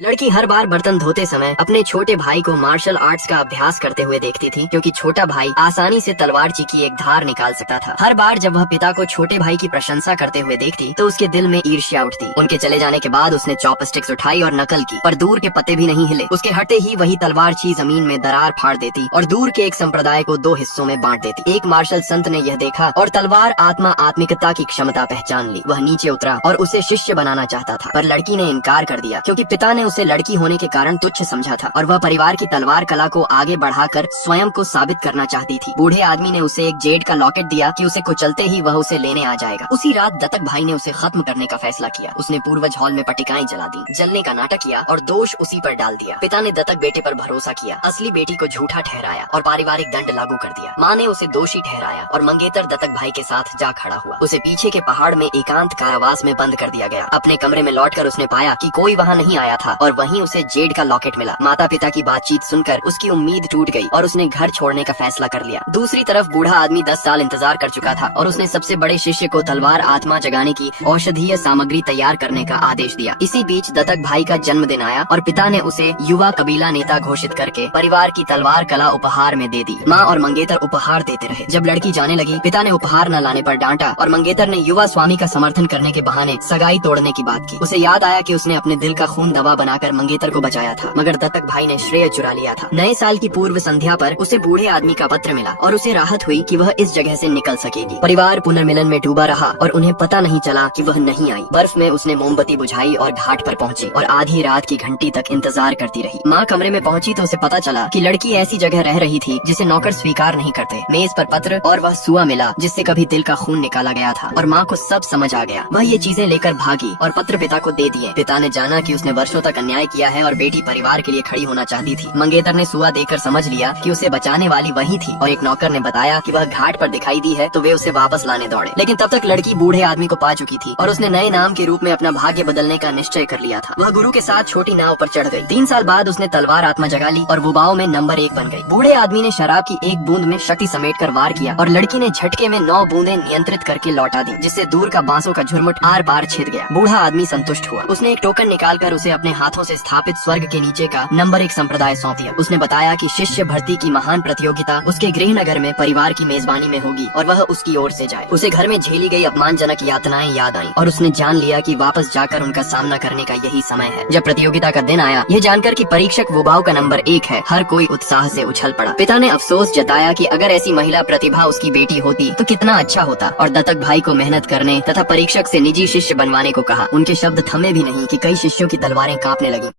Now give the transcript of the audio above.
लड़की हर बार बर्तन धोते समय अपने छोटे भाई को मार्शल आर्ट्स का अभ्यास करते हुए देखती थी, क्योंकि छोटा भाई आसानी से तलवार की एक धार निकाल सकता था। हर बार जब वह पिता को छोटे भाई की प्रशंसा करते हुए देखती तो उसके दिल में ईर्ष्या उठती। उनके चले जाने के बाद उसने चॉपस्टिक्स उठाई और नकल की, पर दूर के पत्ते भी नहीं हिले। उसके हटते ही वही तलवार जमीन में दरार फाड़ देती और दूर के एक संप्रदाय को दो हिस्सों में बांट देती। एक मार्शल संत ने यह देखा और तलवार आत्मिकता की क्षमता पहचान ली। वह नीचे उतरा और उसे शिष्य बनाना चाहता था, पर लड़की ने इनकार कर दिया, क्योंकि पिता ने उसे लड़की होने के कारण तुच्छ समझा था और वह परिवार की तलवार कला को आगे बढ़ाकर स्वयं को साबित करना चाहती थी। बूढ़े आदमी ने उसे एक जेड का लॉकेट दिया कि उसे कुचलते ही वह उसे लेने आ जाएगा। उसी रात दत्तक भाई ने उसे खत्म करने का फैसला किया। उसने पूर्वज हॉल में पट्टिकाएं जला दी, जलने का नाटक किया और दोष उसी पर डाल दिया। पिता ने दत्तक बेटे पर भरोसा किया, असली बेटी को झूठा ठहराया और पारिवारिक दंड लागू कर दिया। माँ ने उसे दोषी ठहराया और मंगेतर दत्तक भाई के साथ जा खड़ा हुआ। उसे पीछे के पहाड़ में एकांत कारावास में बंद कर दिया गया। अपने कमरे में लौटकर उसने पाया कि कोई वहाँ नहीं आया था और वहीं उसे जेड का लॉकेट मिला। माता पिता की बातचीत सुनकर उसकी उम्मीद टूट गई और उसने घर छोड़ने का फैसला कर लिया। दूसरी तरफ बूढ़ा आदमी 10 साल इंतजार कर चुका था और उसने सबसे बड़े शिष्य को तलवार आत्मा जगाने की औषधीय सामग्री तैयार करने का आदेश दिया। इसी बीच दत्तक भाई का जन्मदिन आया और पिता ने उसे युवा कबीला नेता घोषित करके परिवार की तलवार कला उपहार में दे दी। माँ और मंगेतर उपहार देते रहे। जब लड़की जाने लगी, पिता ने उपहार न लाने पर डांटा और मंगेतर ने युवा स्वामी का समर्थन करने के बहाने सगाई तोड़ने की बात की। उसे याद आया कि उसने अपने दिल का खून दवा बनाकर मंगेतर को बचाया था, मगर दत्तक भाई ने श्रेय चुरा लिया था। नए साल की पूर्व संध्या पर उसे बूढ़े आदमी का पत्र मिला और उसे राहत हुई कि वह इस जगह से निकल सकेगी। परिवार पुनर्मिलन में डूबा रहा और उन्हें पता नहीं चला कि वह नहीं आई। बर्फ में उसने मोमबत्ती बुझाई और घाट पर पहुंची और आधी रात की घंटी तक इंतजार करती रही। माँ कमरे में पहुंची तो उसे पता चला कि लड़की ऐसी जगह रह रही थी जिसे नौकर स्वीकार नहीं करते। मेज पर पत्र और वह सुआ मिला जिससे कभी दिल का खून निकाला गया था और माँ को सब समझ आ गया। वह ये चीजें लेकर भागी और पत्र पिता को दे दिए। पिता ने जाना कि उसने वर्षों तक अन्याय किया है और बेटी परिवार के लिए खड़ी होना चाहती थी। मंगेतर ने सुआ देकर समझ लिया कि उसे बचाने वाली वही थी और एक नौकर ने बताया कि वह घाट पर दिखाई दी है तो वे उसे वापस लाने दौड़े। लेकिन तब तक लड़की बूढ़े आदमी को पा चुकी थी और उसने नए नाम के रूप में अपना भाग्य बदलने का निश्चय कर लिया था। वह गुरु के साथ छोटी नाव पर चढ़ गई। 3 साल बाद उसने तलवार आत्मा जगा ली और वुबाओ में नंबर 1 बन गई। बूढ़े आदमी ने शराब की एक बूंद में शक्ति समेटकर वार किया और लड़की ने झटके में 9 बूंदें नियंत्रित करके लौटा दी, जिससे दूर का बांसों का झुरमुट आर पार छिद गया। बूढ़ा आदमी संतुष्ट हुआ। उसने एक टोकन निकालकर उसे अपने हाथों से स्थापित स्वर्ग के नीचे का नंबर 1 संप्रदाय सौंप दिया। उसने बताया कि शिष्य भर्ती की महान प्रतियोगिता उसके गृह नगर में परिवार की मेजबानी में होगी और वह उसकी ओर से जाए। उसे घर में झेली गई अपमानजनक यातनाएं याद आईं और उसने जान लिया कि वापस जाकर उनका सामना करने का यही समय है। जब प्रतियोगिता का दिन आया, यह जानकर कि परीक्षक वुबाओ का नंबर 1 है, हर कोई उत्साह से उछल पड़ा। पिता ने अफसोस जताया कि अगर ऐसी महिला प्रतिभा उसकी बेटी होती तो कितना अच्छा होता और दत्तक भाई को मेहनत करने तथा परीक्षक से निजी शिष्य बनवाने को कहा। उनके शब्द थमे भी नहीं कि कई शिष्यों की तलवारें कांपने लगी।